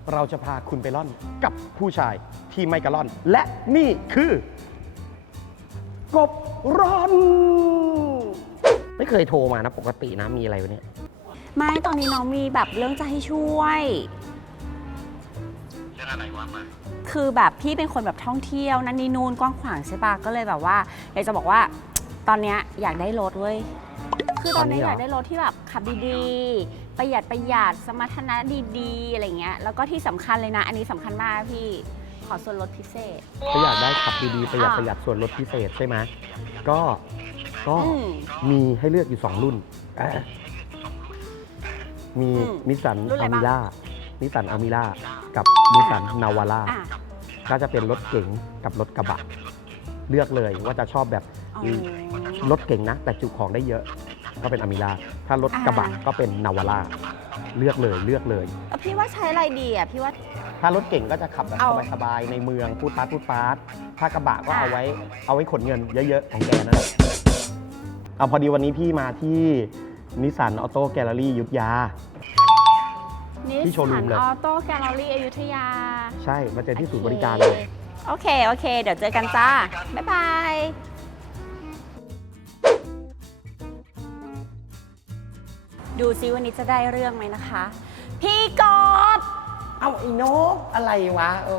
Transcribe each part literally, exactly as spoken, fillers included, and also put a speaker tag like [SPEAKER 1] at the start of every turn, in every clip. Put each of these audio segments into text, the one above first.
[SPEAKER 1] เราจะพาคุณไปล่อนกับผู้ชายที่ไม่กระล่อน และนี่คือกบร่อน ไม่เคยโทรมานะปกตินะมีอะไรวะเนี่ย
[SPEAKER 2] ไม่ตอนนี้น้องมีแบบเรื่องจะให้ช่วย
[SPEAKER 3] เรื่องอะไรวะมา
[SPEAKER 2] คือแบบพี่เป็นคนแบบท่องเที่ยวนั่นนี่นู่นกว้างขวางใช่ปะก็เลยแบบว่าอยากจะบอกว่าตอนนี้อยากได้รถเว้ยคือตอนนี้อยากได้รถที่แบบขับดีๆประหยัดประหยัดสมรรถนะดีๆอะไรเงี้ยแล้วก็ที่สำคัญเลยนะอันนี้สำคัญมากพี่ขอส่วนลดพิเศษ
[SPEAKER 1] ก็อยากได้ขับดีๆประหยัดประหยัดส่วนลดพิเศษใช่ไหมก็ก็มีให้เลือกอยู่สองรุ่นมีนิสสันอามิล่านิสสันอามิล่ากับนิสสันนาวาร่าก็จะเป็นรถเก๋งกับรถกระบะเลือกเลยว่าจะชอบแบบรถเก๋งนะแต่จุของได้เยอะก็เป็นอามิล่าถ้ารถกระบะก็เป็นนาวาร่าเลือกเลยเลือกเลย
[SPEAKER 2] พี่ว่าใช้อะไรดีอ่ะพี่ว่า
[SPEAKER 1] ถ้ารถเก่งก็จะขับแบบสบายๆในเมืองพูดปาร์ตพูดปาร์ตถ้ากระบะก็เอาไว้เอาไว้ขนเงินเยอะๆของแกนั่นแหละเอาพอดีวันนี้พี่มาที่นิสสันออโต้แกลเลอรี่อยุธยา
[SPEAKER 2] ที่โชว์รูมเลยออโต้แกลเลอรี่อยุธยา
[SPEAKER 1] ใช่มาเจอที่ศูนย์บริการเลย
[SPEAKER 2] โอเคโอเคเดี๋ยวเจอกันจ้าบ๊ายบายดูซิวันนี้จะได้เรื่องไหมนะคะพี่กบ
[SPEAKER 1] เอาไอ้นกอะไรวะโอ้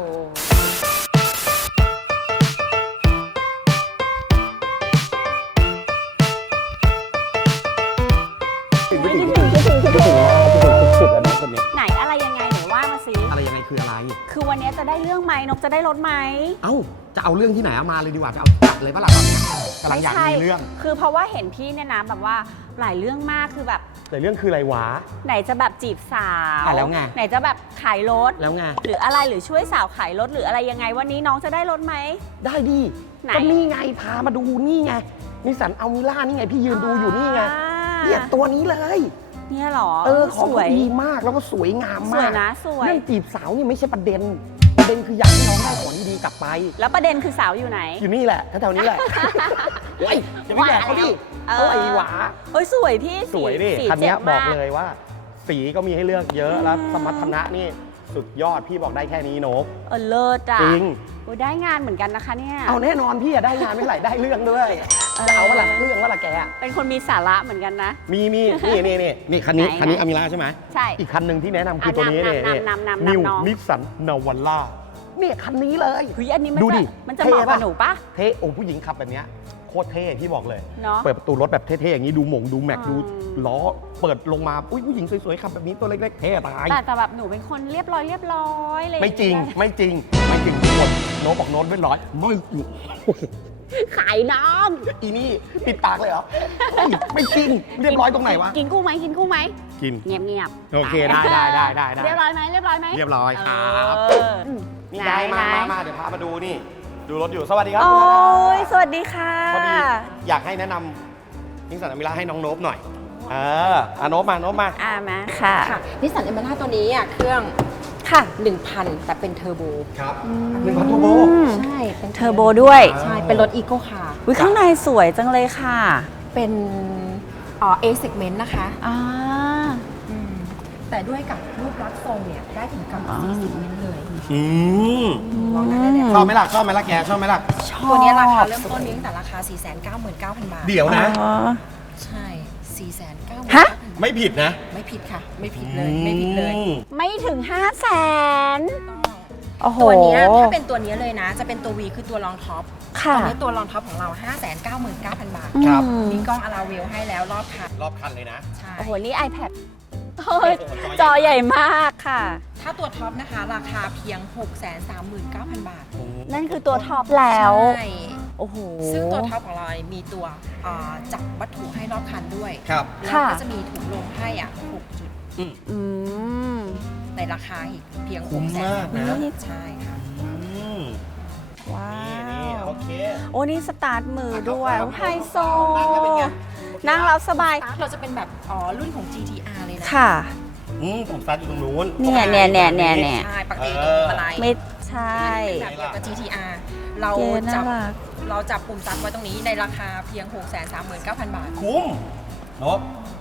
[SPEAKER 1] ไม่ถึงไม่ถึงไม่ถึงไม่ถึงสุดแล้วน้องคนนี้
[SPEAKER 2] ไหนอะไรยังไงไหนว่ามาสิ
[SPEAKER 1] อะไรยังไงคืออะไร
[SPEAKER 2] คือวันนี้จะได้เรื่องไหมนกจะได้รถไหม
[SPEAKER 1] เอ้าจะเอาเรื่องที่ไหนเอามาเลยดีกว่าจะเอาจัดเลยป่ะล่ะตอนนี้กำลังอยากมีเรื่อง
[SPEAKER 2] คือเพราะว่าเห็นพี่เนี่ยนะแบบว่าหลายเรื่องมากคือแบบ
[SPEAKER 1] แต่เรื่องคืออะไรวะ
[SPEAKER 2] ไหนจะแบบจีบสาว
[SPEAKER 1] แล้วไง
[SPEAKER 2] ไหนจะแบบขายรถ
[SPEAKER 1] แล้วไง
[SPEAKER 2] หรืออะไรหรือช่วยสาวขายรถหรืออะไรยังไงวันนี้น้องจะได้รถไหม
[SPEAKER 1] ได้ดิก็นี่ไงพามาดูนี่ไงนิสสันอัลมิล่านี่ไงพี่ยืนดูอยู่นี่ไงเนี่ยตัวนี้เลย
[SPEAKER 2] เนี่ยหรอ
[SPEAKER 1] เออของดีมากแล้วก็สวยงามมาก
[SPEAKER 2] สวยนะสวย
[SPEAKER 1] เรื่องจีบสาวนี่ไม่ใช่ประเด็นประเด็นคืออยากให้น้องได้ของดีๆกลับไป
[SPEAKER 2] แล้วประเด็นคือสาวอยู่ไหน
[SPEAKER 1] อยู่นี่แหละแถวๆนี้แหละเฮ้ยจะไม่แบกเขาดิเขาไอ้หวา
[SPEAKER 2] เฮ้ยสวยพี่
[SPEAKER 1] สวยดิคันนี้บอกเลยว่าสีก็มีให้เลือกเยอะแล้วสมรรถนะนี่สุดยอดพี่บอกได้แค่นี้นก
[SPEAKER 2] เออเลิศอ่ะ
[SPEAKER 1] จริง
[SPEAKER 2] โอ้ได้งานเหมือนกันนะคะเนี่ย
[SPEAKER 1] เอาแน่นอนพี่อะได้งานไม่ไหลได้เรื่องด้วยจะเอาว่าหลังเรื่องว่าละแก
[SPEAKER 2] เป็นคนมีสาระเหมือนกันนะ
[SPEAKER 1] มีมีนี่นี่นี่นี่คันนี้คันนี้อามิล่าใช่ไหม
[SPEAKER 2] ใช่
[SPEAKER 1] อีกคันหนึ่งที่แนะนำคือตัวนี้เนี่ยนิวนิสสันนาวาร่าเนี่ยคันนี้เลย
[SPEAKER 2] เฮ้ยอันนี้มันดูดิมันจะเหมาะกับหนูปะ
[SPEAKER 1] เท่โอ้ผู้หญิงขับแบบเนี้ยโคตรเท่พี่บอกเลย
[SPEAKER 2] เนาะ
[SPEAKER 1] เปิดประตูรถแบบเท่ๆอย่างนี้ดูหม่งดูแม็กดูล้อเปิดลงมาอุ้ยผู้หญิงสวยๆขับแบบนี้ตัวเล็กๆเท่ตาย
[SPEAKER 2] แต่แต่แบบหนูเป็นคนเรียบร้อยเรียบร้อยเลย
[SPEAKER 1] ไม่จริงไม่จริงไม่จริงทุกคนโน้ตบอกโน้ตไม่ร้อยไม่
[SPEAKER 2] ขายน้อง
[SPEAKER 1] อีนี่ปิดปากเลยเหรอไม่จริงเรียบร้อยตรงไหนวะ
[SPEAKER 2] กินคู่ไหมกินคู่ไหม
[SPEAKER 1] กิน
[SPEAKER 2] เงียบเงียบ
[SPEAKER 1] โอเคได้ได้ได้ได้
[SPEAKER 2] เรียบร้อยไหมเรียบร้อยไหม
[SPEAKER 1] เรียบร้อยครับนี่ไงมามามาเดี๋ยวพามาดูนี่ดูรถอยู่สวัสดีครับ
[SPEAKER 2] โอ้ยสวัสดีค่ะ
[SPEAKER 1] พอดีอยากให้แนะนำนิสสันอเมร่าให้น้องโนบหน่อยเอออาโนบมาโนบมา
[SPEAKER 2] อ่ามาค่ะ
[SPEAKER 4] นิสสันอเมร่าตัวนี้อ่ะเครื่อง
[SPEAKER 2] ค่ะ
[SPEAKER 4] หนึ่งพันแต่เป็นเทอร์โบ
[SPEAKER 1] ครับหนึ่งพันเทอร์โบ
[SPEAKER 4] ใช่เป็น
[SPEAKER 2] เทอร์โบด้วย
[SPEAKER 4] ใช่เป็นรถอีโก้คาร์
[SPEAKER 2] วิข้างในสวยจังเลยค่ะ
[SPEAKER 4] เป็นอ๋อ A segment นะคะ
[SPEAKER 2] อ่า
[SPEAKER 4] แต่ด้วยกับรูปลักษณ์ทรงเนี่ยได้ถึงกับ C segment เลย
[SPEAKER 1] อืม
[SPEAKER 4] ลองได้เลย
[SPEAKER 1] ชอบไหมล่ะชอบไหมล่ะแกชอบไหมล่ะ
[SPEAKER 4] ตัวนี้ราคาเริ่มต้นนี้ตั้งแต่ราคา สี่แสนเก้าหมื่นเก้าพัน บาท
[SPEAKER 1] เดี๋ยวนะ
[SPEAKER 4] ใช่ สี่แสนเก้าหมื่น
[SPEAKER 2] ฮะ
[SPEAKER 1] ไม่ผิดนะ
[SPEAKER 4] ไม่ผิดค่ะไม่ผิดเลยไม่ผิดเลย
[SPEAKER 2] ไม่ถึง ห้าแสน โอ้โห
[SPEAKER 4] ตัวนี้ถ้าเป็นตัวนี้เลยนะจะเป็นตัว V คือตัวรองท็อปตอนนี้ตัวรองท็อปของเรา ห้าแสนเก้าหมื่นเก้าพัน บาท
[SPEAKER 1] ครับ
[SPEAKER 4] มีกล้องอะลาวิวให้แล้วรอบคัน
[SPEAKER 1] รอบคันเลยนะ
[SPEAKER 4] ใช่
[SPEAKER 2] โอ้โหนี่ iPad จอใหญ่มากค่ะ
[SPEAKER 4] ถ้าตัวท็อปนะคะราคาเพียง หกแสนสามหมื่นเก้าพัน บาท
[SPEAKER 2] นั่นคือตัวท็อปแล้ว
[SPEAKER 4] ใช่
[SPEAKER 2] โอ้โห
[SPEAKER 4] ซึ่งตัวท็อปของเรามีตัวจับวัตถุให้รอบคันด้วย
[SPEAKER 1] ครับ
[SPEAKER 4] แล้วก็จะมีถุงลมให้อ่ะหกจุด
[SPEAKER 2] อืม
[SPEAKER 4] ในราคาเพียง หกแสน
[SPEAKER 1] มากนะ
[SPEAKER 4] ใช่ค่ะ
[SPEAKER 2] ว้าว
[SPEAKER 1] โอเค
[SPEAKER 2] โอ้นี่สตาร์ทมือด้วยไฮโซนั่งแล้วสบาย
[SPEAKER 4] เราจะเป็นแบบอ๋อรุ่นของ จี ที อาร์ เลยนะ
[SPEAKER 2] ค่ะ
[SPEAKER 1] อืมผมสตาร์ทอยู่ตรงนู้น
[SPEAKER 2] เนี่ยเนี่ยเนี่ยเนี่ยเนี่ย
[SPEAKER 4] ใช่ปกติตรงอะไร
[SPEAKER 2] ไม่ใช่
[SPEAKER 4] แบบเดียวกับ จี ที อาร์ เราจับเราจับปุ่มสตาร์ทไว้ตรงนี้ในราคาเพียง หกแสนสามหมื่นเก้าพัน บาท
[SPEAKER 1] คุ้มนบ
[SPEAKER 4] ถ้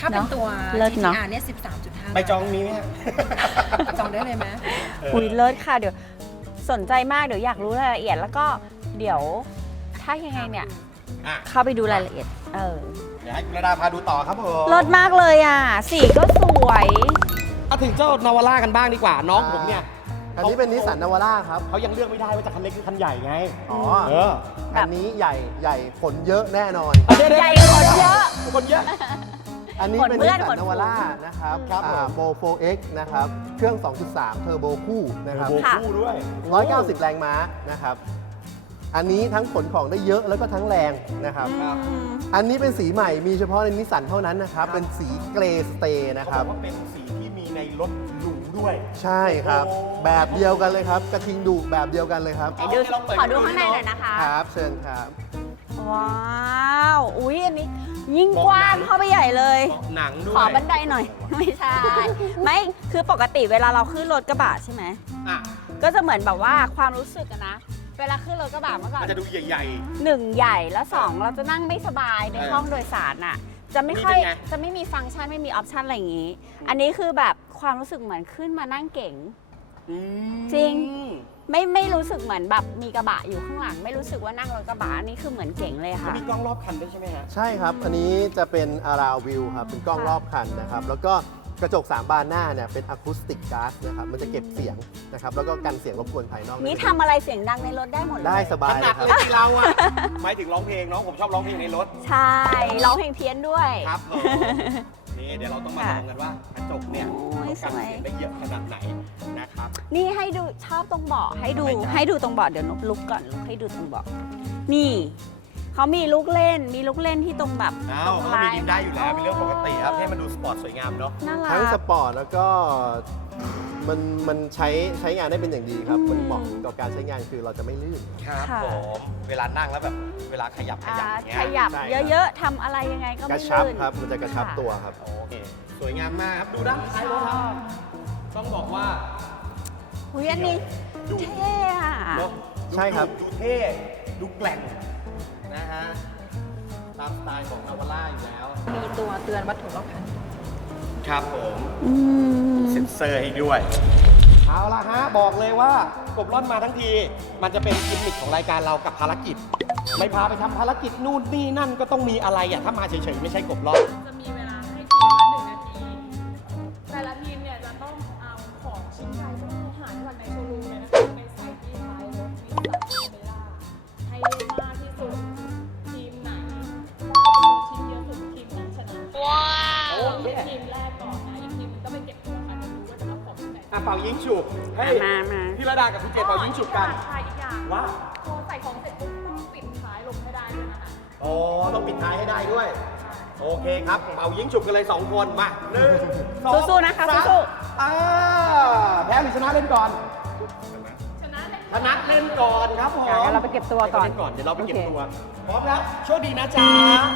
[SPEAKER 4] ถ้าเป็นตัว
[SPEAKER 2] เลิศ
[SPEAKER 4] จี
[SPEAKER 2] เนอะ
[SPEAKER 4] ที อาร์ เนี่ย สิบสามจุดห้า
[SPEAKER 3] ไปจองมีไหมฮะ
[SPEAKER 4] จองได้เลยไหม
[SPEAKER 2] อุ้ยเลิศค่ะ เดี๋ยวสนใจมากเดี๋ยวอยากรู้รายละเอียดแล้วก็เดี๋ยวถ้ายังไงเนี่ย
[SPEAKER 3] อ่ะ
[SPEAKER 2] เข้าไปดูรายละเอียด เออ
[SPEAKER 3] เดี๋ยวให้คุณระดาพาดูต่อครับผม
[SPEAKER 2] เลิศมากเลยอ่ะ สีก็สวย
[SPEAKER 3] เอาถึงเจ้านาวาร่ากันบ้างดีกว่า น้องผมเนี่ย
[SPEAKER 5] อันนี้เป็นนิสสันนาวาร่าครับ
[SPEAKER 3] เขายังเลือกไม่ได้ว่าจะคันเล็กหรือคันใหญ่ไง
[SPEAKER 5] อ๋อ
[SPEAKER 3] เออ
[SPEAKER 2] แบบ
[SPEAKER 5] อันนี้ใหญ่ใหญ่ขนเยอะแน่นอน
[SPEAKER 3] เดี๋ยวๆ
[SPEAKER 2] ใหญ่คนเยอะ
[SPEAKER 3] คนเยอะ
[SPEAKER 5] อันนี้เป็น
[SPEAKER 2] ขนเพื่
[SPEAKER 5] นิ
[SPEAKER 2] อ
[SPEAKER 5] ส
[SPEAKER 2] น
[SPEAKER 5] สั
[SPEAKER 2] ข
[SPEAKER 5] น
[SPEAKER 2] น
[SPEAKER 5] นาวาร่านะครับ
[SPEAKER 3] ครับผม
[SPEAKER 5] โบ โฟร์เอ็กซ์ นะครับ เครื่อง สองจุดสาม เทอร์โบคู่นะครับ
[SPEAKER 3] โอ้โห
[SPEAKER 2] ค่ะ
[SPEAKER 3] คู่ด้วย
[SPEAKER 5] หนึ่งร้อยเก้าสิบ แรงม้านะครับ อันนี้ทั้งขนของได้เยอะแล้วก็ทั้งแรงนะครับ
[SPEAKER 3] ครับ
[SPEAKER 2] อืม
[SPEAKER 5] อันนี้เป็นสีใหม่มีเฉพาะในนิสสันเท่านั้นนะครับ เป็นสีเกรย์สเตย์นะ
[SPEAKER 3] เขา
[SPEAKER 5] ครับ
[SPEAKER 3] บอกว่าเป็นสีที่มีในรถหรูด้วย
[SPEAKER 5] ใช่ครับ
[SPEAKER 3] โอ้
[SPEAKER 5] แบบเดียวกันเลยครับ กระทิงดุแบบเดียวกันเลยครับ
[SPEAKER 2] ไหนดูขอดูข้างในหน่อยนะคะ
[SPEAKER 5] ครับ เชิญครับ
[SPEAKER 2] ว้าว อุ๊ย อันนี้ยิ่งกว้างเข้าไปใหญ่เลย
[SPEAKER 3] หนังด้วย
[SPEAKER 2] ขอบันไดหน่อย ไม่ใช่ ไม่ คือปกติเวลาเราขึ้นรถกระบะใช่ไหม
[SPEAKER 3] อ่ะ
[SPEAKER 2] ก็จะเหมือนแบบว่าความรู้สึกอะนะ เวลาขึ้นรถกระบะเมื่อก่อ
[SPEAKER 3] มัน
[SPEAKER 2] น
[SPEAKER 3] จะดูใหญ่
[SPEAKER 2] หนึ่งใหญ่แล้วสองเราจะนั่งไม่สบายใน
[SPEAKER 3] เออ
[SPEAKER 2] ห้องโดยสารอะจะไม่ค่อย
[SPEAKER 3] นี่เป็นไง
[SPEAKER 2] จะไม่มีฟังก์ชันไม่มีออปชันอะไรอย่างงี้ อันนี้คือแบบความรู้สึกเหมือนขึ้นมานั่งเก๋ง
[SPEAKER 3] ๆอืม
[SPEAKER 2] จริง ไม่ไม่รู้สึกเหมือนแบบมีกระบะอยู่ข้างหลัง ไม่รู้สึกว่านั่งรถกระบะอันนี้คือเหมือนเก๋งเลย
[SPEAKER 3] แล้ว
[SPEAKER 2] ค่ะ
[SPEAKER 3] มีกล้องรอบคันด้วยใช่ไหมฮะ
[SPEAKER 5] ใช่ครับ อันนี้จะเป็นอาราวิวครับ เป็นกล้อง
[SPEAKER 2] ค่ะ
[SPEAKER 5] รอบคันนะครับ แล้วก็กระจกสามบานหน้าเนี่ยเป็นอะคูสติกก๊าซนะครับ มันจะเก็บเสียงนะครับ แล้วก็กันเสียงรบกวนภายนอก
[SPEAKER 2] นี่ทำอะไรเสียงดังในรถได้หมดเลย
[SPEAKER 5] ได้สบา
[SPEAKER 3] ถ
[SPEAKER 5] ยเล
[SPEAKER 3] นั
[SPEAKER 5] ย
[SPEAKER 3] ด
[SPEAKER 5] ครับ
[SPEAKER 3] เลยที่เราอะหมายถึงร้องเพลงเนาะผมชอบร้องเพลงในรถ
[SPEAKER 2] ใช่ ร้องเพลงเพี้ยนด้วย
[SPEAKER 3] ครับผมนี่เดี๋ยวเราต้องมา
[SPEAKER 2] ค่ะ
[SPEAKER 3] ลองกันว่ากระจกเนี่ย
[SPEAKER 2] โอ้ย
[SPEAKER 3] กัน
[SPEAKER 2] สวย
[SPEAKER 3] เสียงได้เยอะขนาดไหนนะครับ
[SPEAKER 2] นี่ให้ดูชอบตรงเบาะให้ดู
[SPEAKER 3] ทำไมจ๊ะ
[SPEAKER 2] ให้ดูตรงเบาะเดี๋ยวนบลุกก่อนลุกให้ดูตรงเบาะนี่เขามีลูกเล่นมีลูกเล่นที่ตรงแบบ
[SPEAKER 3] อ้า
[SPEAKER 2] ต
[SPEAKER 3] ว
[SPEAKER 2] รง
[SPEAKER 3] เขามีดินได้อยู่แล้ว
[SPEAKER 2] โ
[SPEAKER 3] เป็นเรื่องปกติครับ ให้มันดูสปอร์ตสวยงามเนาะ
[SPEAKER 2] น่ารั
[SPEAKER 5] ทั้งส
[SPEAKER 2] ก
[SPEAKER 5] ปอร์ตแล้วก็มันมันใช้ใช้งานได้เป็นอย่างดีครับ มันเหมาะกับการใช้งานคือเราจะไม่ลื่น
[SPEAKER 3] ครับ
[SPEAKER 2] ค่ะ
[SPEAKER 3] ผมเวลานั่งแล้วแบบเวลาขยับข
[SPEAKER 2] อ่า
[SPEAKER 3] ยับอย่างเงี้ย
[SPEAKER 2] ขยับ
[SPEAKER 5] ใช่ครับ
[SPEAKER 2] เยอะๆทำอะไรยังไงก็
[SPEAKER 5] ก
[SPEAKER 2] ไม่
[SPEAKER 5] ระชับ
[SPEAKER 2] ลื่น
[SPEAKER 5] ครับ มันจะกระชับ
[SPEAKER 2] ค่ะ
[SPEAKER 5] ตัวครับ
[SPEAKER 3] โอเคสวยงามมากครับดูด้านท้ายรถครับต้องบอกว่า
[SPEAKER 2] อุ้ยอันนี้เท่อะ
[SPEAKER 3] เนอะ
[SPEAKER 5] ใช่ครับ
[SPEAKER 3] ดูเท่ดูแกร่งนะฮะตามสไตล์ของนาวาร่าอยู่แล้ว
[SPEAKER 4] มีตัวเตือนวัตถุรอบคัน
[SPEAKER 3] ครับผม
[SPEAKER 2] อืม
[SPEAKER 3] เซ็นเซอร์ให้ด้วย เอาละฮะ บอกเลยว่ากบล่อนมาทั้งที มันจะเป็นกิมมิคของรายการเรากับภารกิจ ไม่พาไปทำภารกิจนู่นนี่นั่นก็ต้องมีอะไรอ่ะ ถ้ามาเฉยๆ ไม่ใช่กบล่อน
[SPEAKER 6] จะมีเวลาให้ทีมละหนึ่งนาที แต่ละทีมเนี่ยจะต้องเอาของชิ้นใดก็ได้หาจากในโชว์รูมเลยนะคะไปใส่ที่ท้ายรถนิสสันอเมร่าให้ได้มากที่สุด ทีมไหนได้จำนวนชิ้นเยอะสุดทีมนั้นชนะว้าวเป็นทีมแรกก่อนนะ อีกทีมนึงก็ไปเก็บตัวค่ะจะรู้ว่าจะเอาของชิ้นไหน
[SPEAKER 3] อ่ะเป่ายิงฉุบให้
[SPEAKER 2] มามา
[SPEAKER 3] พี่ระดากับพี่เจเป่ายิงฉุบกัน
[SPEAKER 6] ใช่อีกอย่าง
[SPEAKER 3] ว่า
[SPEAKER 6] พอใส่ของเสร็จปุ๊บต้องปิดท้ายลงให้ได้ด้วยนะคะ
[SPEAKER 3] อ๋อ ต้องปิดท้ายให้ได้ด้วย โอเคครับเป่ายิงฉุบกันเลย สอง คนมาหนึ่งสอง
[SPEAKER 2] สู้ๆนะคะ
[SPEAKER 3] สาม
[SPEAKER 2] สู้
[SPEAKER 3] อ่าแพ้หรือชนะเล่นก่อน
[SPEAKER 6] ชนะเลย
[SPEAKER 3] ชนะเล่นก่อนครับผม
[SPEAKER 2] อ่ะงั้นเราไปเก็บตัวก่อน
[SPEAKER 3] เล่นก่อน เดี๋ยวเราไปเก็บ
[SPEAKER 2] โอเค
[SPEAKER 3] ตัว พร้อมแล้ว โชคดีนะจ๊ะ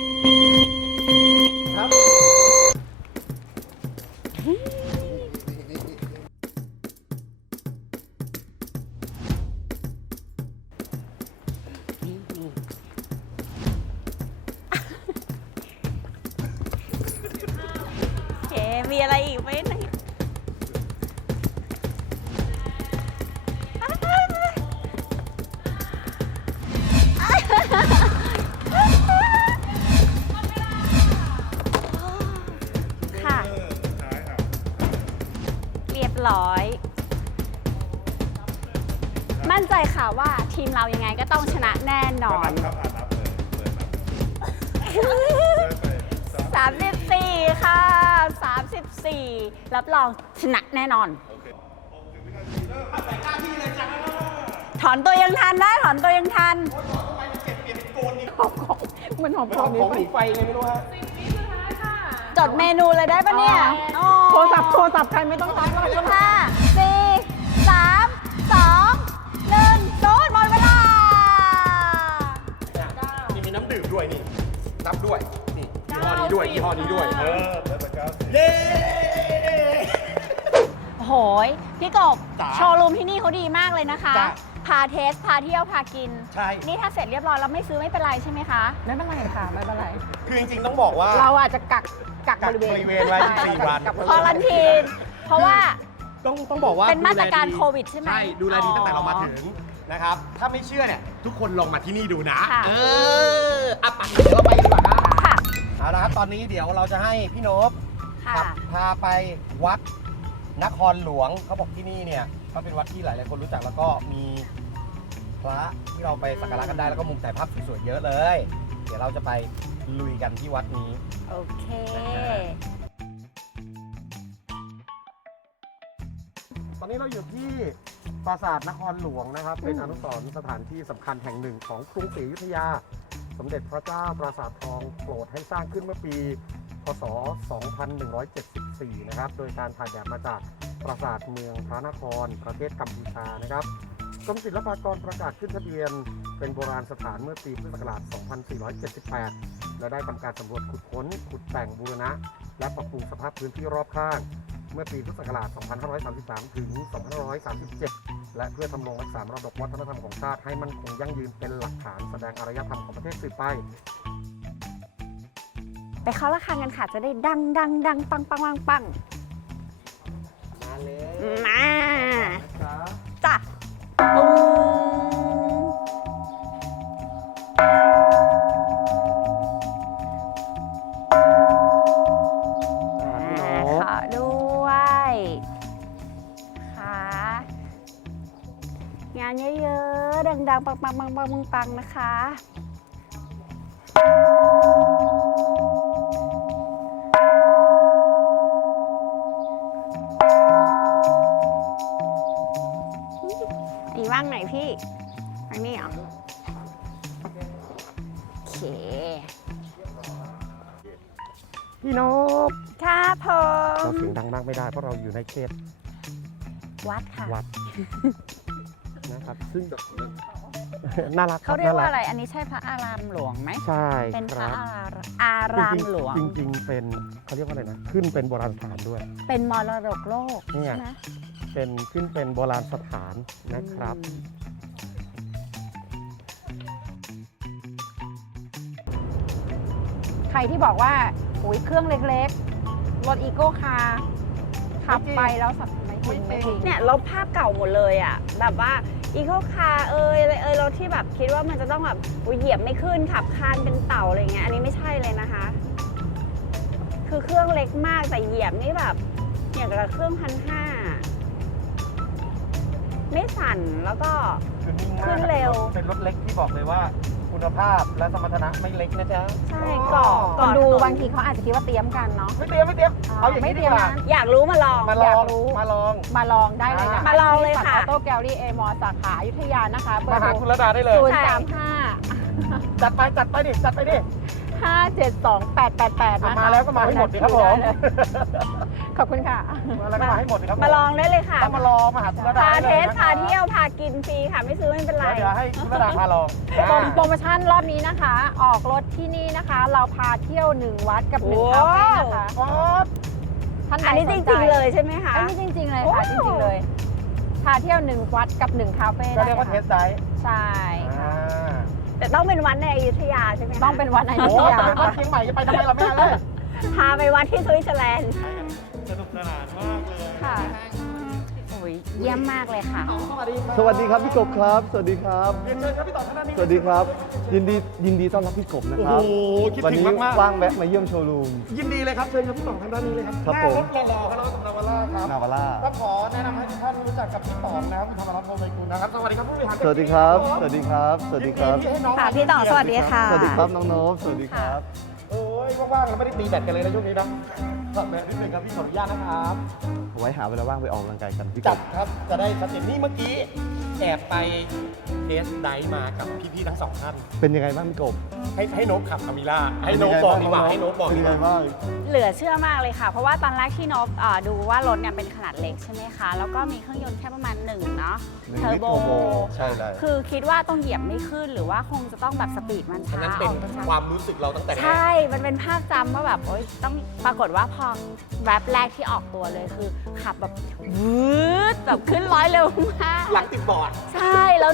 [SPEAKER 5] ครับ
[SPEAKER 2] โอเค มีอะไรอีกไหมไหนค่ะ เรียบร้อย มั่นใจค่ะว่าทีมเรายังไงก็ต้องชนะแน่นอน สามสิบสี่ค่ะ สามสิบสี่ รับรองชนะแน่นอน ถอนตัวยังทันได้ถอนตัวยังทันมันหอม
[SPEAKER 3] ไม่
[SPEAKER 2] ข
[SPEAKER 3] อ
[SPEAKER 2] อ
[SPEAKER 3] อง กของหนีไฟไงไม่รู้ฮะ
[SPEAKER 2] จดเมนูเลยได้ปะเนี่ยโทรศัพท์โทรศัพท์ใครไม่ต้องตัดก็ได้ห้าสี่สามสองหนึ่งศูนย์หมดเวลา
[SPEAKER 3] นี่มีน้ำดื่มด้วยนี่นับด้วย นี่ยี่ห้อนี้ด้วยยี่ห้อนี้ด้วย เออเย้
[SPEAKER 2] โหยพี่กบ
[SPEAKER 3] จ๋า
[SPEAKER 2] โชว์รูมที่นี่เขาดีมากเลยนะคะ
[SPEAKER 3] จ้ะ
[SPEAKER 2] พาเทส พาเที่ยว พากิน
[SPEAKER 3] ใช่
[SPEAKER 2] นี่ถ้าเสร็จเรียบร้อยแล้วไม่ซื้อไม่เป็นไรใช่ไหมคะ
[SPEAKER 4] ไม่เป็นไรค่ะ ไม่เป็นไร
[SPEAKER 3] คือจริงๆต้องบอกว่า
[SPEAKER 4] เราอาจจะกักกักบริเวณ
[SPEAKER 3] กักบริเวณไว้สี่วัน
[SPEAKER 4] กักบริ
[SPEAKER 2] ค
[SPEAKER 4] เว
[SPEAKER 2] อ
[SPEAKER 4] ณ
[SPEAKER 2] รันทีน เพราะว่า
[SPEAKER 3] ต้องต้องบอกว่า
[SPEAKER 2] เป็นมาตรการ
[SPEAKER 3] ดูแลดี
[SPEAKER 2] โควิดใช่ไหม
[SPEAKER 3] ใช่ ดูแลดีตั้งแต่เรามา
[SPEAKER 2] อ๋อ
[SPEAKER 3] ถึงนะครับ ถ้าไม่เชื่อเนี่ย ทุกคนลองมาที่นี่ดูนะ
[SPEAKER 2] ค่ะ
[SPEAKER 3] เอออ่ะไปเดี๋ยวเราไปดีกว่าครับ
[SPEAKER 2] ค่ะ
[SPEAKER 3] เอาละครับ ตอนนี้เดี๋ยวเราจะให้พี่นพ
[SPEAKER 2] ค่ะ
[SPEAKER 3] ขับพาไปวัดนครหลวง เขาบอกที่นี่เนี่ยก็เป็นวัดที่หลายๆคนรู้จักแล้วก็มีพระที่เราไปสักการะกันได้แล้วก็มุมถ่ายภาพสวยๆเยอะเลย เดี๋ยวเราจะไปลุยกันที่วัดนี้
[SPEAKER 2] โอเค
[SPEAKER 3] ตอนนี้เราอยู่ที่ปราสาทนครหลวงนะครับ เป็นอนุสรณ์สถานที่สำคัญแห่งหนึ่งของกรุงศรีอยุธยา สมเด็จพระเจ้าปราสาททองโปรดให้สร้างขึ้นเมื่อปี พ.ศ. สองพันหนึ่งร้อยเจ็ดสิบสี่ นะครับ โดยการถ่ายแบบมาจากปราสาทเมืองพระนคร ประเทศกัมพูชานะครับกรมศิลปากรประกาศขึ้นทะเบียนเป็นโบราณสถานเมื่อปีพุทธศักราช สองพันสี่ร้อยเจ็ดสิบแปด และได้ทำการสำรวจขุดค้น ขุดแต่งบูรณะ และปรับปรุงสภาพพื้นที่รอบข้าง เมื่อปีพุทธศักราช สองพันห้าร้อยสามสิบสาม ถึง สองพันห้าร้อยสามสิบเจ็ด และเพื่อทำรงรักษามรดกวัฒนธรรมของชาติให้มั่นคงยั่งยืนเป็นหลักฐานแสดงอารยธรรมของประเทศสืบไป
[SPEAKER 2] ไปเข้าระฆังกันค่ะ จะได้ดังดังดังปังปังปังปัง
[SPEAKER 3] มาเลย
[SPEAKER 2] มา
[SPEAKER 3] นะครับ
[SPEAKER 2] จ้ะปุ้ง
[SPEAKER 3] พี่นพ
[SPEAKER 2] ขอด้วยค่ะ งานเยอะๆ ดังๆ ปังๆปังๆปังๆปังๆนะคะ อีว่างไหนพี่ทางนี้เหรอ โอเค
[SPEAKER 3] พี่นพ
[SPEAKER 2] ครับผ
[SPEAKER 3] เรา
[SPEAKER 2] ม
[SPEAKER 3] เสียงดังมากไม่ได้เพราะเราอยู่ในเขต
[SPEAKER 2] วัดค่ะ
[SPEAKER 3] วัด นะครับ ซึ่ง น่ารักค
[SPEAKER 2] เขา
[SPEAKER 3] บ
[SPEAKER 2] เรียกว่า
[SPEAKER 3] น่
[SPEAKER 2] อะไร อันนี้ใช่พระอารามหลวงไหม
[SPEAKER 3] ใช่
[SPEAKER 2] เป็นพ
[SPEAKER 3] ค
[SPEAKER 2] ระ
[SPEAKER 3] รับ
[SPEAKER 2] อารอารามหลวง
[SPEAKER 3] จริงๆเป็นเขาเรียกว่าอะไรนะ ขึ้นเป็นโบราณสถานด้วย
[SPEAKER 2] เป็นมรดกโลก
[SPEAKER 3] นี่ไง
[SPEAKER 2] ใช่ไหม
[SPEAKER 3] เป็นขึ้นเป็นโบราณสถานนะครับ
[SPEAKER 2] อืมใครที่บอกว่าอุ้ยเครื่องเล็กๆ รถอีโก้คาร์ขับไปแล้วสับไม่ถึงไม่ถึงเนี่ยลบภาพเก่าหมดเลยอ่ะ แบบว่าอีโก้คาร์เอยอะไรเอยรถที่แบบคิดว่ามันจะต้องแบบอุ๊ยเหยียบไม่ขึ้นขับคานเป็นเต่าอะไรเงี้ย อันนี้ไม่ใช่เลยนะคะ คือเครื่องเล็กมากแต่เหยียบนี่แบบอย่างกับเครื่องพันห้าไม่สั่นแล้วก็
[SPEAKER 3] คือนิ่งมาก
[SPEAKER 2] ขึ้นเร็ว
[SPEAKER 3] เป็นรถเล็กที่บอกเลยว่าคุณภาพและสมรรถนะไม่เล็กนะจ๊ะ
[SPEAKER 2] ใช่ก่อ
[SPEAKER 4] ก่อนดูบางทีเขาอาจจะคิดว่าเตรียมกันเนาะ
[SPEAKER 3] ไม่เตรียมไม่เตรียมเอาอย่างนี้ดีกว่า
[SPEAKER 2] อยากรู้มาลอง
[SPEAKER 3] มาล
[SPEAKER 2] ยา
[SPEAKER 3] อก ง
[SPEAKER 2] รู้
[SPEAKER 3] มาลอง
[SPEAKER 4] มาลองได้เลยนะคะ
[SPEAKER 2] มาลองเลยค่ะ
[SPEAKER 4] ที่ออโต้แกลลี่เอมอสาขาอยุธยานะคะเบอ
[SPEAKER 3] มา
[SPEAKER 4] ร์
[SPEAKER 3] หา
[SPEAKER 4] โท
[SPEAKER 3] คุณ
[SPEAKER 4] ร
[SPEAKER 3] ระดาได้เลย
[SPEAKER 4] ศูนย์สามห้า
[SPEAKER 3] จัดไปจัดไปดิจัดไปดิ
[SPEAKER 4] ห้าเจ็ดสองแปดแปดแปด
[SPEAKER 3] อ่ะ
[SPEAKER 4] นะคะ
[SPEAKER 3] มาแล้วก็มาให้หมดดิครับผม
[SPEAKER 4] ขอบคุณค่ะ
[SPEAKER 3] มาแล้วก็มาให้หมดดิครับผ
[SPEAKER 2] มาลองได้เลยค่ะ
[SPEAKER 3] ต้องมาลองมาหาคุณระดา
[SPEAKER 2] พา
[SPEAKER 3] ได้
[SPEAKER 2] เท
[SPEAKER 3] เลย
[SPEAKER 2] ส
[SPEAKER 3] นะ
[SPEAKER 2] พาเที่ยวพากินฟรีค่ะ ไม่ซื้อไม่เป็นไร
[SPEAKER 3] เดี๋ยวให้คุณระดาพาลอง
[SPEAKER 4] โปรโปรโมชั่นรอบนี้นะคะ ออกรถที่นี่นะคะ เราพาเที่ยวหนึ่งวัดกับหนึ่ง
[SPEAKER 2] โอ้
[SPEAKER 4] คาเฟ่นะคะ
[SPEAKER 3] ป๊อป
[SPEAKER 4] ท่านใด
[SPEAKER 2] อันนี้จ
[SPEAKER 4] สนใจ
[SPEAKER 2] ริงๆเลยใช่ไหมคะ
[SPEAKER 4] อันนี้จริง ๆ เลยค่ะ
[SPEAKER 2] โอ้
[SPEAKER 4] จริงๆเลย พาเที่ยวหนึ่งวัดกับหนึ่งคาเฟ่
[SPEAKER 3] ก็
[SPEAKER 4] ได้
[SPEAKER 3] เรียกว่าเทส
[SPEAKER 4] ค่ะ
[SPEAKER 3] ไดรฟ์
[SPEAKER 4] ใช่
[SPEAKER 3] อ่า
[SPEAKER 2] แต่ต้องเป็นวัดในอยุธยาใช่ไหมคะ
[SPEAKER 4] ต้องเป็นวัดอยุ
[SPEAKER 3] โอ้
[SPEAKER 4] ธยา
[SPEAKER 3] เป็นวัดเชียงใหม่จะไปทำไมล่ะแม่เลย
[SPEAKER 2] พาไปวัดที่สวิตเซอร์แลนด์
[SPEAKER 3] สนุกสนานมากเลย
[SPEAKER 2] ค่ะโอ้ยเยี่ยมมากเลยค่ะ
[SPEAKER 3] สวัสดีครับ
[SPEAKER 5] สวัสดีครับพี่กบครับ สวัสดีครับ
[SPEAKER 3] เรียนเชิญครับพี่ต่อท่านนี้
[SPEAKER 5] สวัสดีครับ ยินดียินดีต้อนรับพี่กบนะ
[SPEAKER 3] โอ้
[SPEAKER 5] ค
[SPEAKER 3] โห
[SPEAKER 5] รับ
[SPEAKER 3] คิด
[SPEAKER 5] วัน
[SPEAKER 3] ถึง
[SPEAKER 5] นี้
[SPEAKER 3] มากๆ
[SPEAKER 5] ว่างแวะมาเยี่ยมโชว์รูม
[SPEAKER 3] ยินดีเลยครับเชิญครับพี่ต่องทางด้านนี้เลยครับ
[SPEAKER 5] ครับ
[SPEAKER 3] หน้า
[SPEAKER 5] ผม
[SPEAKER 3] รถหล่อๆครับเรากับนาวาร่าครับ
[SPEAKER 5] นาวาร่า
[SPEAKER 3] ก็ขอแนะนำให้ทุกท่านรู้จักกับพี่ต่องนะครับคุณธรรมรัตน์โพไมกุลนะครับ สวัสดีครับผู้บริหาร
[SPEAKER 5] สวัสดีครับ สวัสดีครับ สวัสดีครับ
[SPEAKER 3] ยินที่ให้น้อง
[SPEAKER 2] ค่ะพี่ต่องสวัสดีค่ะ
[SPEAKER 5] สวัสดีครับน้องโน้ตสวัสดีครับ
[SPEAKER 3] โอ้ยว่างๆเราไม่ได้ตีแบตกันเลยนะช่วงนี้นะขอแบบนิดนึงครับพี่ขออนุญาตนะครับ
[SPEAKER 5] ไว้หาเวลาว่างไปออกกำลังกายกันพี่ก
[SPEAKER 3] จัด
[SPEAKER 5] บ
[SPEAKER 3] ครับจะได้ชัดเจนนี่เมื่อกี้แอบไปเทสไดฟ์มากับพี่ๆทั้งสองท่าน
[SPEAKER 5] เป็นยังไงบ้างพี่กบ
[SPEAKER 3] ให้ให้โนบขับคามิล่าให้โนบบอกดีกว่าให้โนบบอก
[SPEAKER 5] เป็น
[SPEAKER 3] ดี
[SPEAKER 5] ยัง
[SPEAKER 3] ก
[SPEAKER 5] ไง
[SPEAKER 3] ว่า
[SPEAKER 5] บ้าง
[SPEAKER 2] เหลือเชื่อมากเลยค่ะ เพราะว่าตอนแรกที่นบเอ่อดูว่ารถเนี่ยเป็นขนาดเล็กใช่ไหมคะ แล้วก็มีเครื่องยนต์แค่ประมาณหนึ่งเนาะ
[SPEAKER 5] หนึ่ง
[SPEAKER 2] เทอ
[SPEAKER 5] ลิ
[SPEAKER 2] ร์
[SPEAKER 5] ตร
[SPEAKER 2] โบ
[SPEAKER 5] โทโบใช่เลย
[SPEAKER 2] คือคิดว่าต้องเหยียบไม่ขึ้นหรือว่าคงจะต้องแบบสปีดมัน
[SPEAKER 3] อัน
[SPEAKER 2] ช้า
[SPEAKER 3] นั้นเป็น
[SPEAKER 2] ออกช้า
[SPEAKER 3] ความรู้สึกเราตั้งแต่แรก
[SPEAKER 2] ใช่ มันเป็นภาพจำว่าแบบโอ๊ยต้องปรากฏว่าพอแรปแรกที่ออกตัวเลยคือขับแบบวืดแบบขึ้นร้อยเร็วมาก
[SPEAKER 3] หลังติดบอร์ด
[SPEAKER 2] ใช่แล้วนุ่ม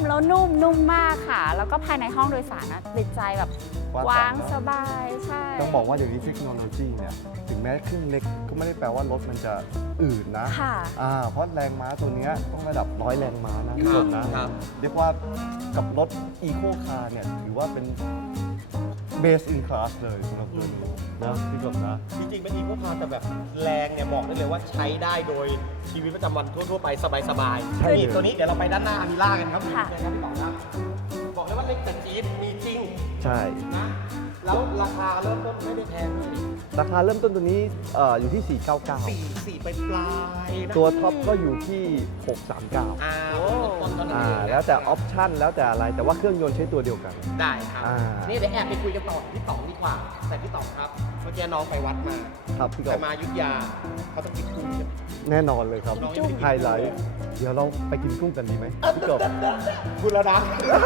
[SPEAKER 2] แล้วนุ่มนุ่มมากค่ะ แล้วก็ภายในห้องโดยสารนะติดใจแบบวางสบายใช่
[SPEAKER 7] ต้องบอกว่าเดี๋ยวนี้เทคโนโลยีเนี่ยถึงแม้เครื่องเล็กก็ไม่ได้แปลว่ารถมันจะอืดนะ
[SPEAKER 2] ค่ะ
[SPEAKER 7] อ่าเพราะแรงม้าตัวเนี้ยต้องระดับร้อยแรงม้านะพี่กบนะครับ เรียกว่ากับรถอีโคคาร์เนี่ยถือว่าเป็นเบสอินคลาสเลยสำหรับตัวนี้นะพี่กบนะ
[SPEAKER 3] จริงๆเป็นอีโคคาร์แต่แบบแรงเนี่ยบอกได้เลยว่าใช้ได้โดยชีวิตประจำวันทั่วๆไปสบายๆ
[SPEAKER 7] ใช่เลย
[SPEAKER 3] นี่ตัวนี้เดี๋ยวเราไปด้านหน้าอามิล่ากันครับ
[SPEAKER 2] ค่ะ
[SPEAKER 3] เป็นไงครับพี่ต่อครับบอกเลยว่าเล็กแต่จี๊ดมีจริง
[SPEAKER 7] ใช่
[SPEAKER 3] นะแล้วราคาเริ่มต้นไม่ได้แพงด้วย
[SPEAKER 7] ราคาเริ่มต้นตัวนี้เอ่ออยู่ที่ สี่เก้าเก้า
[SPEAKER 3] สี่สี่ไปปลายๆนะ
[SPEAKER 7] ตัวท็อปก็อยู่ที่ หกสามเก้า
[SPEAKER 3] อ่าต้นๆเท่านั้น
[SPEAKER 7] อ่า
[SPEAKER 3] เองนะ
[SPEAKER 7] แล้วแต่ออปชั่นแล้วแต่อะไรแต่ว่าเครื่องยนต์ใช้ตัวเดียวกัน
[SPEAKER 3] ได้ครับ
[SPEAKER 7] อ่า
[SPEAKER 3] นี่เดี๋ยวแอบไปคุยกันต่อพี่ต๋องดีกว่า แต่พี่ต๋องครับเมื่อกี้น้องไปวัดมา
[SPEAKER 7] ครับพี่ก
[SPEAKER 3] ไป
[SPEAKER 7] บ
[SPEAKER 3] มาอยุธยาเขาต้องกินกุ้งใช่ไหม
[SPEAKER 7] แน่นอนเลยครับ
[SPEAKER 3] น้องยังไม่ได้กิน
[SPEAKER 7] ไฮไลท์เดี๋ยวเราไปกินกุ้งกันดีไหมพี่กบ
[SPEAKER 3] พูดแล้วนะ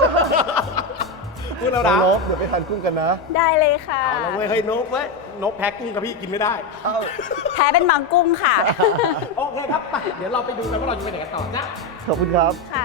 [SPEAKER 3] พูดแล้วนะ
[SPEAKER 7] น้องๆเดี๋ยวไปทานกุ้งกันนะ
[SPEAKER 2] ได้เลยค่ะ
[SPEAKER 3] เอาแล้วเว้ยเฮ้ยนกเว้ยนกแพ็กกุ้งกับพี่กินไม่ได้
[SPEAKER 2] แพ้เป็นบางกุ้งค่ะ
[SPEAKER 3] โอเคครับไปเดี๋ยวเราไปดูกันว่าเราจะไปไหนกันต่อจ้ะ
[SPEAKER 7] ขอบคุณครับ
[SPEAKER 2] ค่ะ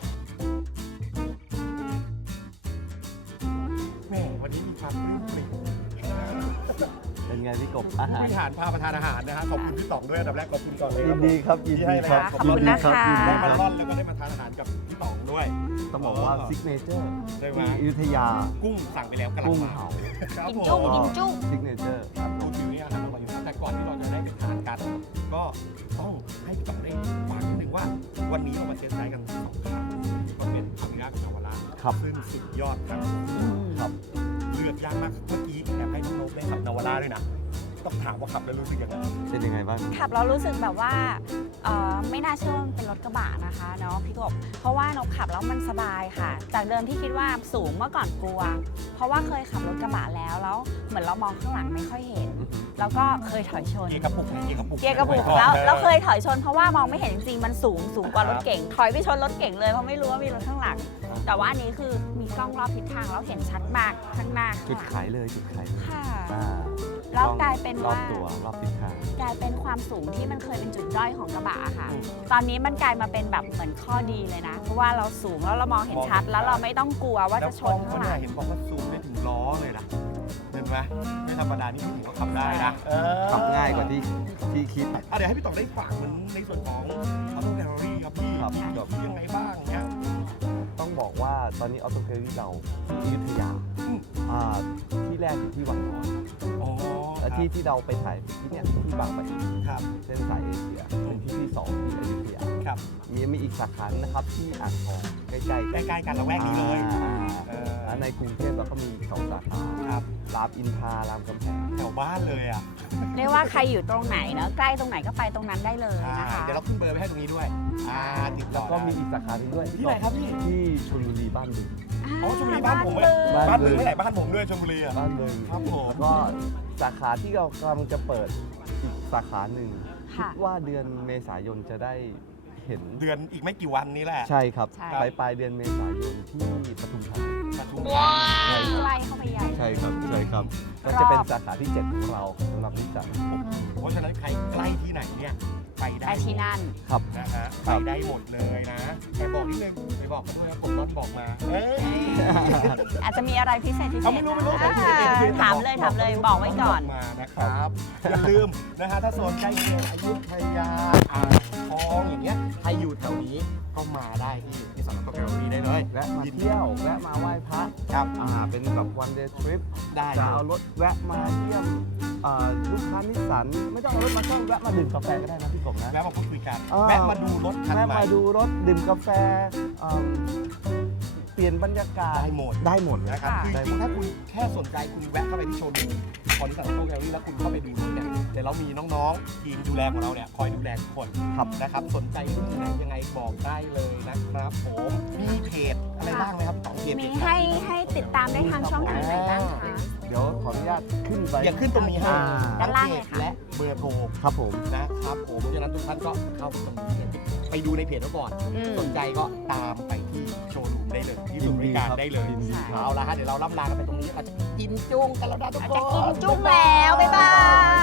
[SPEAKER 3] แม่วันนี้มีความปลื้มปริ่ม
[SPEAKER 7] เป็นไงพี่กบอาหาร
[SPEAKER 3] ผู้บริหารพาประทานอาหารนะฮะขอบคุณพี่ต๋องด้วยอันดับแรกขอบคุณก่อนเลย
[SPEAKER 7] ยินดีครับยิน
[SPEAKER 3] ที่
[SPEAKER 7] ดี
[SPEAKER 3] ให้เลย
[SPEAKER 7] ครับ
[SPEAKER 2] ขอบคุณนะคะ
[SPEAKER 7] ยิน
[SPEAKER 3] ได้
[SPEAKER 7] ดีค
[SPEAKER 3] มา
[SPEAKER 7] รับ
[SPEAKER 3] ล่อนแล้วก็ได้มาทานอาหารกับพี่ต๋องด้วย
[SPEAKER 7] ต้องบอกว่าซิกเนเจอร์
[SPEAKER 3] ได้ไหม
[SPEAKER 7] ที่อยุธยา
[SPEAKER 3] กุ้งสั่งไปแล้วกำลัง
[SPEAKER 7] กุ้ง
[SPEAKER 3] มา
[SPEAKER 7] เผา
[SPEAKER 3] ครับ
[SPEAKER 2] กิน
[SPEAKER 3] ผม
[SPEAKER 2] จุ้งกินจุ้ง
[SPEAKER 7] ซิกเนเจอร์
[SPEAKER 3] ครับดูฟิวเนี่ยอาหารอร่อยอยู่นะแต่ก่อนที่เราจะได้ไปทานกัน ก็ต้องให้พี่ต๋องได้ฝากนิดนึงว่า วันนี้เรามาเทสไดรฟ์กันสองครั้งก็เป็นอามิรากับนาวาร่า
[SPEAKER 7] ครับ
[SPEAKER 3] ซึ่งสุดยอดครับ
[SPEAKER 7] ครับ
[SPEAKER 3] เลือกยากมากเมื่อกี้แอบให้น้องนกได้ขับนาวาร่าด้วยนะ ต้องถามว่าขับแล้วรู้สึกยังไง
[SPEAKER 7] เป็นยังไงบ้าง
[SPEAKER 2] ขับแล้วรู้สึกแบบว่าเอ่อไม่น่าเชื่อว่ามันเป็นรถกระบะนะคะเนาะพี่กบ เพราะว่านกขับแล้วมันสบายค่ะ จากเดิมที่คิดว่าสูงเมื่อก่อนกลัว เพราะว่าเคยขับรถกระบะแล้วแล้วเหมือนเรามองข้างหลังไม่ค่อยเห็น แล้วก็เคยถอยชน
[SPEAKER 3] เกียร์กระปุกไงเกียร์กระปุก
[SPEAKER 2] เกียร์กระปุกแล้วแล้วเคยถอยชนเพราะว่ามองไม่เห็นจริงๆมันสูงสูงกว่ารถเก่ง ถอยไปชนรถเก่งเลยเพราะไม่รู้ว่ามีรถข้างหลัง แต่ว่าอันนี้คือมีกล้องรอบทิศทางแล้วเห็นชัดมากข้างหน้า
[SPEAKER 7] จุด
[SPEAKER 2] ข้างหลัง
[SPEAKER 7] ขายเลยจุดขายเลย
[SPEAKER 2] ค่ะ
[SPEAKER 7] อ่า
[SPEAKER 2] แล้วกลายเป็น
[SPEAKER 7] รอบ
[SPEAKER 2] ว่า
[SPEAKER 7] ตัวรอบทิศทาง
[SPEAKER 2] กลายเป็นความสูงที่มันเคยเป็นจุดด้อยของกระบะอะค่ะ ตอนนี้มันกลายมาเป็นแบบเหมือนข้อดีเลยนะ เพราะว่าเราสูงแล้วเรามองเห็นชัด แล้วเราไม่ต้องกลัวว่า
[SPEAKER 3] แล้ว
[SPEAKER 2] จะช
[SPEAKER 3] กล้อง
[SPEAKER 2] น
[SPEAKER 3] เขา
[SPEAKER 2] ข้างห
[SPEAKER 3] เนี่ย
[SPEAKER 2] ลัง
[SPEAKER 3] เห็นบอกว่าซูมได้ถึงล้อเลยนะเห็นไหมไม่ธรรมดานี่ถือว่าขับได้นะเออ
[SPEAKER 7] ขับง่ายกว่าที่ที่คิด
[SPEAKER 3] อ่ะเดี๋ยวให้พี่ต๋องได้ฝากเหมือนในส่วนของออโต้แกลเลอรี่ครับพี่
[SPEAKER 7] ครับ
[SPEAKER 3] มีที่ยังไงบ้างเนี่ย
[SPEAKER 7] ต้องบอกว่าตอนนี้ออโตเกอรี่เราที่อยุธยาอ่าที่แรกอยู่ที่วังน้อย
[SPEAKER 3] อ๋อ
[SPEAKER 7] และที่ที่เราไปถ่ายที่เนี่ยที่บางปะอิน
[SPEAKER 3] ครับ
[SPEAKER 7] เส้นสายเอเชียเป็นที่ที่สองที่อยุธยา
[SPEAKER 3] ครับ
[SPEAKER 7] มีมีอีกสาขานะครับที่อ่างทองใกล้ๆกัน
[SPEAKER 3] ใกล้ๆกันละแวกนี้เลย
[SPEAKER 7] อ่า
[SPEAKER 3] เออ
[SPEAKER 7] แล้วในกรุงเทพเราก็มีอีกสองสาขา
[SPEAKER 3] ครับ
[SPEAKER 7] รามอินทรารามคำแหง
[SPEAKER 3] แถวบ้านเลยอ่ะ
[SPEAKER 2] เรียกว่าใครอยู่ตรงไหนเนอะใกล้ตรงไหนก็ไปตรงนั้นได้เลย
[SPEAKER 3] ใช่
[SPEAKER 2] นะคะ
[SPEAKER 3] เดี๋ยวเราขึ้นเบอร์ไปให้ตรงนี้ด้วยอ่าติดต่
[SPEAKER 7] แล้
[SPEAKER 3] อ
[SPEAKER 7] วก็มี
[SPEAKER 3] ได้
[SPEAKER 7] อีกสาขาหนึงด้วย
[SPEAKER 3] ที่ไหนครับพี่
[SPEAKER 7] ที่ชลบุรีบ้านบึง
[SPEAKER 3] อ๋อชลบุรีบ้านผมไหม
[SPEAKER 7] บ้าน
[SPEAKER 3] บ้าน
[SPEAKER 7] บึ
[SPEAKER 3] บึง
[SPEAKER 7] ง
[SPEAKER 3] ไม่ไหนบ้านผมด้วยชลบุรีอ่ะ
[SPEAKER 7] บ้านบึง
[SPEAKER 3] ครับผม
[SPEAKER 7] แล้วก็สาขาที่เรากำลังจะเปิดอีกสาขาหนึ่งคิ
[SPEAKER 2] ค่ะ
[SPEAKER 7] ดว่าเดือนเมษายนจะได้เห็น
[SPEAKER 3] เดือนอีกไม่กี่วันนี้แหละ
[SPEAKER 7] ใช่ครับ
[SPEAKER 2] ใช่
[SPEAKER 7] ปลายปลายเดือนเมษายนที่ปทุมธานี
[SPEAKER 3] ปทุม
[SPEAKER 2] ว้า
[SPEAKER 3] ธานี
[SPEAKER 2] วใกล้เข้าไปใหญ่
[SPEAKER 7] ใช่ครับใช่ครับก็จะเป็นสาขาที่เจ็ดของเราสำหรับนิสสัน
[SPEAKER 3] เพราะฉะนั้นใครใกล้ที่ไหนเนี่ยไปได้
[SPEAKER 2] ไปที่นั่น
[SPEAKER 7] ครับ
[SPEAKER 3] นะฮะ
[SPEAKER 7] ครั
[SPEAKER 3] ไป
[SPEAKER 7] บ
[SPEAKER 3] ได้หมดเลยนะแต่บอกนิดนึงไปบอกกันด้วยนะผมร้อนบอกมาเอ้ย
[SPEAKER 2] อาจจะมีอะไรพิเศษพิเศษ
[SPEAKER 3] เอาไม่รู้ไม่รู้
[SPEAKER 2] อ่าถามเลยถามเลยบอกไว้ก่อน
[SPEAKER 3] มานะครับ อย่าลืมนะฮะถ้าโซนใกล้เคียงอยุธยาอ่างทองอย่างเงี้ยใครอยู่แถวนี้ก็มาได้ที่ที่สำนักแกลเลอรี่ได้เลย
[SPEAKER 7] และมาเที่ยวแวะมาไหว้พระ
[SPEAKER 3] ครับ
[SPEAKER 7] อ่าเป็นแบบ one day trip
[SPEAKER 3] ได้
[SPEAKER 7] จะเอารถแวะมาเยี่ยมอ่าลูกค้านิสสันไม่ต้องเอารถมาซ่อมแวะมาดื่มกาแฟก็ได้นะพี่กบนะ
[SPEAKER 3] แวะมาพูดคุยกัน
[SPEAKER 7] อ่า
[SPEAKER 3] แวะมาดูรถคัน
[SPEAKER 7] แวะ
[SPEAKER 3] ใหม่
[SPEAKER 7] มาดูรถดื่มกาแฟอ่าเปลี่ยนบรรยากาศ
[SPEAKER 3] ได้หมด
[SPEAKER 7] ได้หมดนะ
[SPEAKER 3] นะครับคือจริงๆถ้าคุณแค่สนใจคุณแวะเข้าไปที่โชว์รูมของนิสสันออโต้แกลเลอรี่แล้วคุณเข้าไปดูรถเนี่ยเดี๋ยวเรามีน้องๆทีมดูแลของเราเนี่ยคอยดูแลทุกคน
[SPEAKER 7] ครับ
[SPEAKER 3] นะครับสนใจรุ่นไหนยังไงบอกได้เลยนะครับผมมีเพจอะไรบ้างไหมครับของเพจ
[SPEAKER 2] มีให้ให้ติดตามได้ทางช่องทางไหนบ้างคะ
[SPEAKER 7] เดี๋ยวขออนุญาตขึ้นไป
[SPEAKER 3] อย่าขึ้นตรงนี้ให้
[SPEAKER 7] อ่า
[SPEAKER 2] ด้านล่างเลยค่ะ
[SPEAKER 3] และเบอร์โทร
[SPEAKER 7] ครับผม
[SPEAKER 3] นะครับผมเพราะฉะนั้นทุกท่านก็เข้าไปตรงนี้เลยไปดูในเพจไว้ก่อน
[SPEAKER 2] อืม
[SPEAKER 3] สนใจก็ตามไปที่โชว์รูมได้เลยที่ศูนย์บริการได้เลย
[SPEAKER 7] ยินดีครับ
[SPEAKER 3] เอาละฮะเดี๋ยวเราล่ำลากันไปตรงนี้เราจะกินจุ้งกันแล้วนะทุกคน
[SPEAKER 2] จะกินจุ้งแล้ว บ๊ายบาย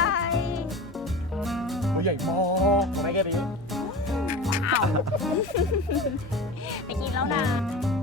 [SPEAKER 3] ตัวใหญ่มากไม่แค่นี้
[SPEAKER 2] ว้าว ไปกินแล้วนะ